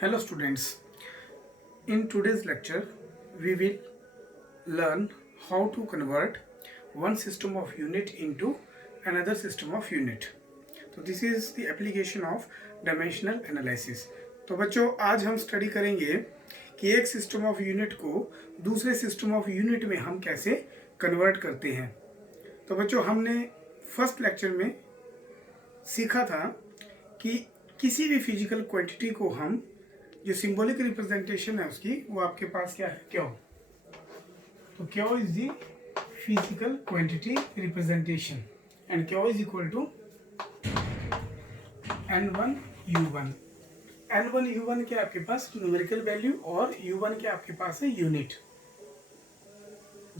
Hello students, in today's lecture we will learn how to convert one system of unit into another system of unit. तो this is the application of dimensional analysis. तो बच्चों आज हम study करेंगे कि एक system of unit को दूसरे सिस्टम ऑफ यूनिट में हम कैसे कन्वर्ट करते हैं। तो बच्चों हमने फर्स्ट लेक्चर में सीखा था कि किसी भी फिजिकल क्वांटिटी को हम जो सिंबॉलिक रिप्रेजेंटेशन है उसकी वो आपके पास क्या है, क्यू। तो Q is the physical quantity representation and Q is equal to n1 u1। n1 u1 क्या आपके पास न्यूमेरिकल वैल्यू और u1 क्या आपके पास है यूनिट।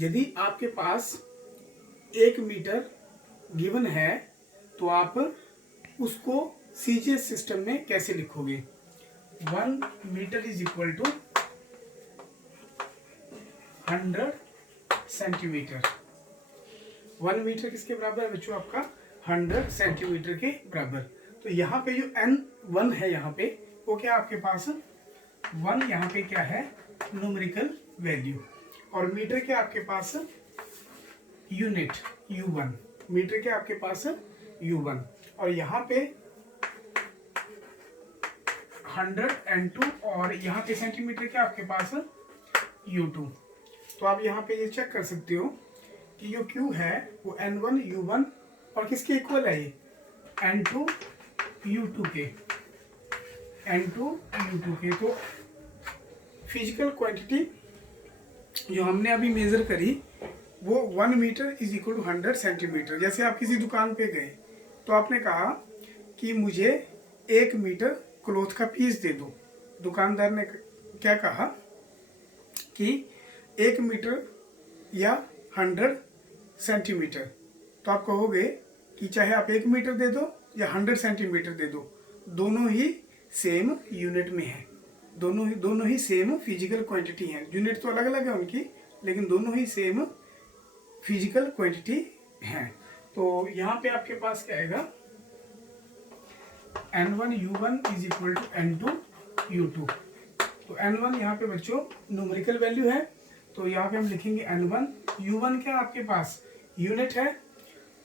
यदि आपके पास 1 मीटर गिवन है तो आप उसको सीजीएस सिस्टम में कैसे लिखोगे। 1 metre is equal to 100 centimetre. 1 metre किसके बराबर है बच्चों, आपका 100 सेंटीमीटर के बराबर। तो यहाँ पे जो n1 है यहाँ पे वो क्या आपके पास 1 यहाँ पे क्या है न्यूमेरिकल वैल्यू और मीटर क्या आपके पास यूनिट u1। मीटर क्या आपके पास u1 और यहाँ पे 102 और यहाँ पे सेंटीमीटर क्या आपके पास u2। तो आप यहाँ पे ये चेक कर सकते हो कि जो q है वो n1 u1 और किसके इक्वल है ये n2 u2 के। n2 u2 के तो फिजिकल क्वांटिटी जो हमने अभी मेजर करी वो 1 metre is equal to 100 centimetre. जैसे आप किसी दुकान पे गए तो आपने कहा कि मुझे 1 मीटर क्लॉथ का पीस दे दो। दुकानदार ने क्या कहा कि 1 मीटर या 100 सेंटीमीटर। तो आप कहोगे कि चाहे आप 1 मीटर दे दो या 100 सेंटीमीटर दे दो, दोनों ही सेम यूनिट में है, दोनों ही सेम फिजिकल क्वांटिटी है। यूनिट तो अलग अलग है उनकी लेकिन दोनों ही सेम फिजिकल क्वांटिटी है। तो यहाँ पे आपके पास क्या आएगा n1 u1 is equal to n2 u2। तो n1 यहाँ पे बच्चों न्यूमेरिकल वैल्यू है तो यहाँ पे हम लिखेंगे n1 u1 क्या आपके पास यूनिट है।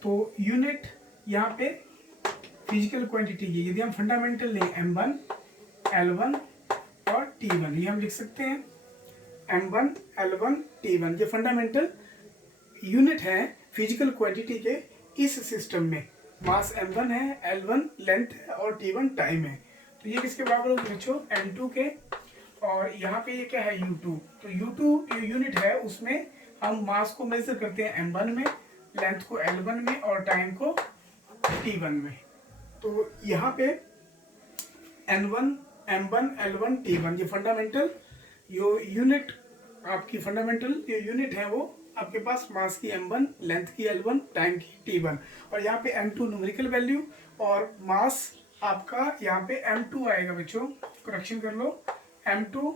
तो यूनिट यहाँ पे फिजिकल क्वांटिटी की यदि हम फंडामेंटल लें m1 l1 और t1 ये हम लिख सकते हैं m1 l1 t1 ये फंडामेंटल यूनिट है फिजिकल क्वांटिटी के इस सिस्टम में। मास m1 है, l1 लेंथ है और t1 टाइम है। तो ये किसके बराबर होगा बच्चों n2 के और यहाँ पे ये क्या है u2। तो u2 यूनिट है उसमें हम मास को मेजर करते हैं m1 में, लेंथ को l1 में और टाइम को t1 में। तो यहाँ पे n1 m1 l1 t1 ये फंडामेंटल यो यूनिट आपकी फंडामेंटल जो यूनिट है वो आपके पास मास की m1 लेंथ की l1 टाइम की t1 और यहाँ पे m2 न्यूमेरिकल वैल्यू और मास आपका यहाँ पे m2 आएगा बच्चों, करेक्शन कर लो m2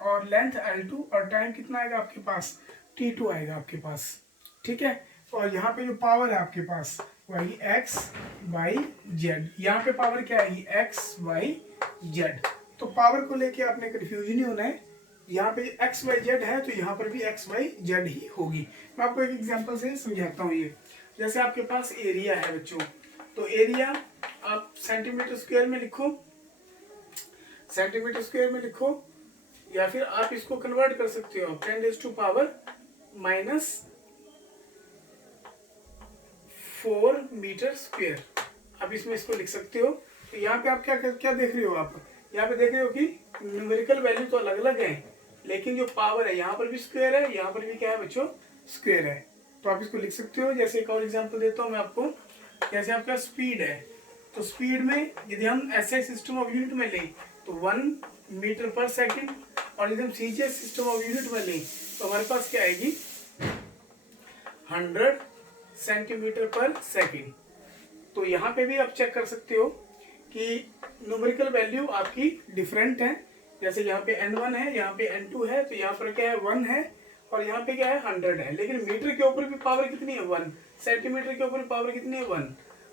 और लेंथ l2 और टाइम कितना आएगा आपके पास t2 आएगा आपके पास, ठीक है। और यहाँ पे जो पावर है आपके पास वो आएगी x y z। यहाँ पे पावर क्या आएगी x y z। तो पावर को लेके आपने कंफ्यूज नहीं होना है, यहाँ पे एक्स वाई जेड है तो यहाँ पर भी एक्स वाई जेड ही होगी। मैं आपको एक एग्जांपल से समझाता हूँ। ये जैसे आपके पास एरिया है बच्चों, तो एरिया आप सेंटीमीटर स्क्वायर में लिखो, सेंटीमीटर स्क्वायर में लिखो या फिर आप इसको कन्वर्ट कर सकते हो 10⁻⁴ मीटर स्क्वायर। आप इसमें इसको लिख सकते हो। तो यहाँ पे आप क्या देख रहे हो, आप यहाँ पे देख रहे हो कि न्यूमेरिकल वैल्यू तो अलग अलग है लेकिन जो पावर है यहाँ पर भी स्क्वायर है, यहाँ पर भी क्या है बच्चों स्क्वायर है। तो आप इसको लिख सकते हो। जैसे एक और एग्जांपल देता हूँ मैं आपको। जैसे आपका स्पीड है तो स्पीड में यदि हम ऐसे सिस्टम ऑफ यूनिट में लें तो 1 मीटर पर सेकंड और यदि हम सीजीएस सिस्टम ऑफ यूनिट में लें तो हमारे पास क्या आएगी 100 सेंटीमीटर पर सेकंड। तो यहाँ पे भी आप चेक कर सकते हो कि न्यूमेरिकल वैल्यू आपकी डिफरेंट है। जैसे यहाँ पे n1 है, यहाँ पे n2 है, तो यहाँ पर क्या है 1 है और यहाँ पे क्या है 100 है। लेकिन मीटर के ऊपर भी पावर कितनी है 1, सेंटीमीटर के ऊपर पावर कितनी है 1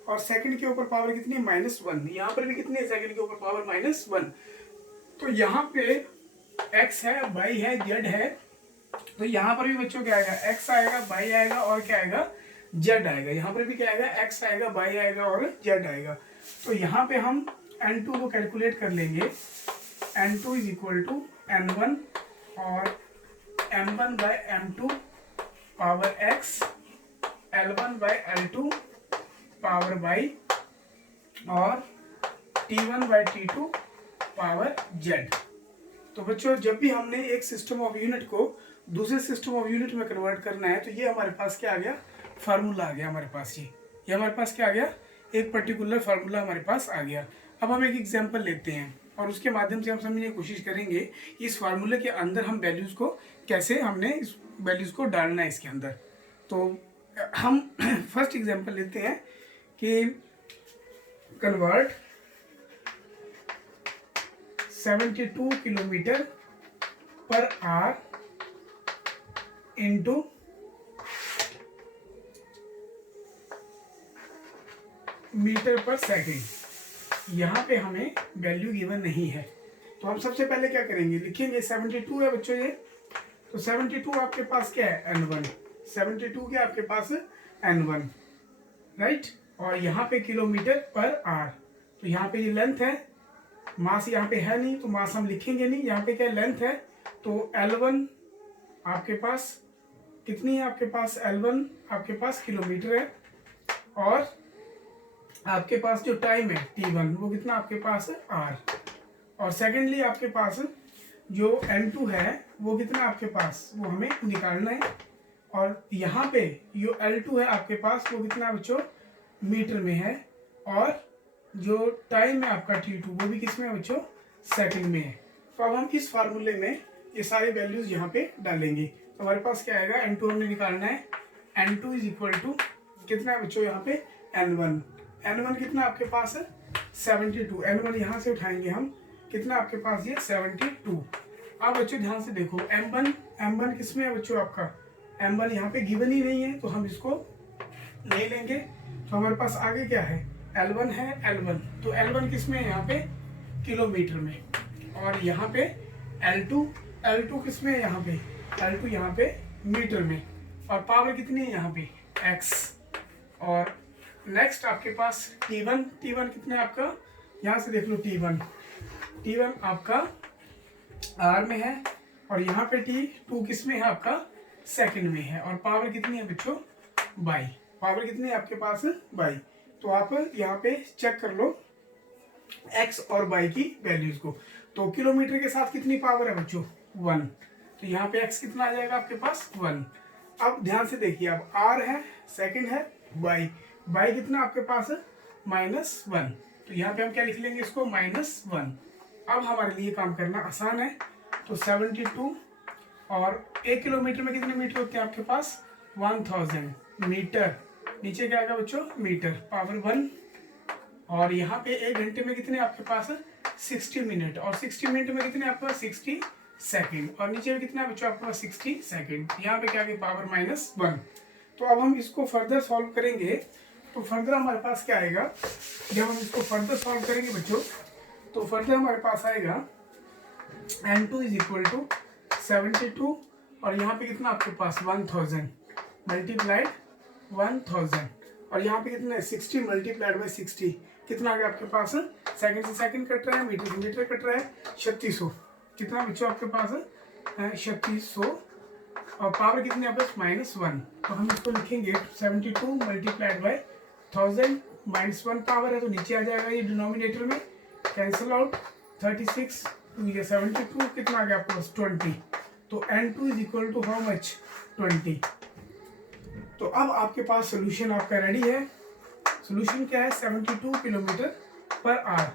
और सेकंड के ऊपर पावर कितनी है -1। यहाँ पर भी कितनी है सेकंड के ऊपर पावर -1। तो यहाँ पे x है, y है, z है, तो यहाँ पर भी बच्चों क्या आएगा, x आएगा, y आएगा और क्या आएगा, z आएगा। यहाँ पर भी क्या आएगा, x आएगा, y आएगा और z आएगा। तो यहाँ पे हम n2 को कैलकुलेट कर लेंगे। n2 is equal to n1 और m1 by m2 power x, l1 by l2 power y और t1 by t2 power z। तो बच्चों जब भी हमने एक सिस्टम ऑफ यूनिट को दूसरे सिस्टम ऑफ यूनिट में कन्वर्ट करना है तो ये हमारे पास क्या आ गया, फार्मूला आ गया हमारे पास। ये हमारे पास क्या आ गया, एक पर्टिकुलर फार्मूला हमारे पास आ गया। अब हम एक एग्जांपल लेते हैं और उसके माध्यम से हम समझने की कोशिश करेंगे कि इस फार्मूले के अंदर हम वैल्यूज़ को कैसे हमने इस वैल्यूज़ को डालना है इसके अंदर। तो हम फर्स्ट एग्जांपल लेते हैं कि convert 72 kilometre per hour into metre per second. यहाँ पे हमें वैल्यू गिवन नहीं है, तो हम सबसे पहले क्या करेंगे, लिखेंगे 72 है बच्चों ये, तो 72 आपके पास क्या है, n1। 72 क्या आपके पास n1, राइट। और यहाँ पे किलोमीटर पर आवर, तो यहाँ पे ये लेंथ है, मास यहाँ पे है नहीं तो मास हम लिखेंगे नहीं। यहाँ पे क्या लेंथ है, तो L1 आपके पास कितनी है, आपके पास L1 आपके पास किलोमीटर है और आपके पास जो टाइम है T1 वो कितना आपके पास है R। और सेकेंडली आपके पास जो N2 है वो कितना आपके पास, वो हमें निकालना है। और यहाँ पे जो L2 है आपके पास वो कितना बच्चों, मीटर में है। और जो टाइम है आपका T2 वो भी किस में है बच्चों, सेकंड में है। तो अब हम इस फार्मूले में ये सारे वैल्यूज यहाँ पे डालेंगे। तो हमारे पास क्या आएगा, N2 हमने निकालना है, N2 इज इक्वल टू कितना है बच्चों यहाँ पे N1। N1 कितना आपके पास है 72, N1 यहाँ से उठाएंगे हम, कितना आपके पास ये 72। अब बच्चों ध्यान से देखो M1 किस में है बच्चों आपका, M1 यहाँ पे गिवन ही नहीं है तो हम इसको ले लेंगे। तो हमारे पास आगे क्या है, L1 है, L1 तो L1 किस में है यहाँ पे, किलोमीटर में। और यहाँ पे L2 किस में है यहाँ पे, L2 यहाँ पे मीटर में। और पावर कितनी है यहाँ पे, x। और नेक्स्ट आपके पास T1 कितना है आपका, यहाँ से देख लो T1 आपका R में है और यहाँ पे T2 किस में है आपका, सेकंड में है। और पावर कितनी है बच्चों, बाई, पावर कितनी है आपके पास, बाई। तो आप यहाँ पे चेक कर लो x और y की वैल्यूज को। तो किलोमीटर के साथ कितनी पावर है बच्चों, 1, तो यहाँ पे x कितना आ जाएगा आपके पास 1। अब ध्यान से देखिए, अब r है, सेकंड है y कितना आपके पास है -1, तो यहाँ पे हम क्या लिख लेंगे इसको, -1। अब हमारे लिए काम करना आसान है। तो 72 और 1 किलोमीटर में कितने मीटर होते हैं आपके पास, 1000 मीटर। नीचे क्या आएगा बच्चों, मीटर, पावर 1। और यहाँ पे 1 घंटे में कितने आपके पास 60 मिनट, और 60 मिनट में कितने आपके पास 60 सेकंड। और नीचे में कितना बच्चों आपके पास 60 सेकंड। यहाँ पे क्या आएगा, पावर -1। तो अब हम इसको फर्दर सॉल्व करेंगे तो फर्दर हमारे पास क्या आएगा, जब हम इसको फर्दर सॉल्व करेंगे बच्चों तो फर्दर हमारे पास आएगा N2 इज इक्वल टू 72 और यहाँ पे कितना आपके पास 1000 मल्टीप्लाइड 1000 और यहाँ पे कितना 60 मल्टीप्लाइड बाई 60 कितना आ गया आपके पास, सेकंड से सेकंड कट रहा है, मीटर से मीटर कट रहा है, 3600। कितना बच्चों आपके पास है 3600 और पावर कितनी आपके पास -1। तो हम इसको लिखेंगे 72 मल्टीप्लाइड बाई 1000 -1 पावर है तो नीचे आ जाएगा ये डिनोमिनेटर में, कैंसिल आउट 36 टू ये 72 कितना आ गया आपके पास 20। तो N2 is equal to how much 20। तो अब आपके पास सोल्यूशन आपका रेडी है। सोल्यूशन क्या है, 72 किलोमीटर पर आवर।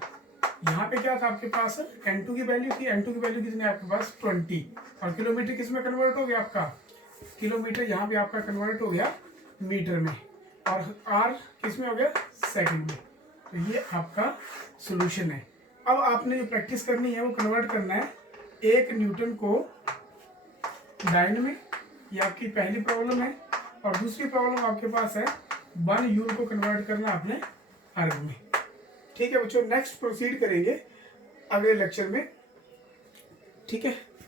यहाँ पे क्या था आपके पास, N2 की वैल्यू थी, N2 की वैल्यू कितनी है आपके पास 20 और किलोमीटर किस में कन्वर्ट हो गया आपका, किलोमीटर यहाँ पे आपका कन्वर्ट हो गया मीटर में और R किस में हो गया, सेकंड में। तो ये आपका सोल्यूशन है। अब आपने जो प्रैक्टिस करनी है वो कन्वर्ट करना है 1 न्यूटन को डाइन में, ये आपकी पहली प्रॉब्लम है। और दूसरी प्रॉब्लम आपके पास है 1 जूल को कन्वर्ट करना आपने अर्ग में। ठीक है बच्चों, नेक्स्ट प्रोसीड करेंगे अगले लेक्चर में। ठीक है।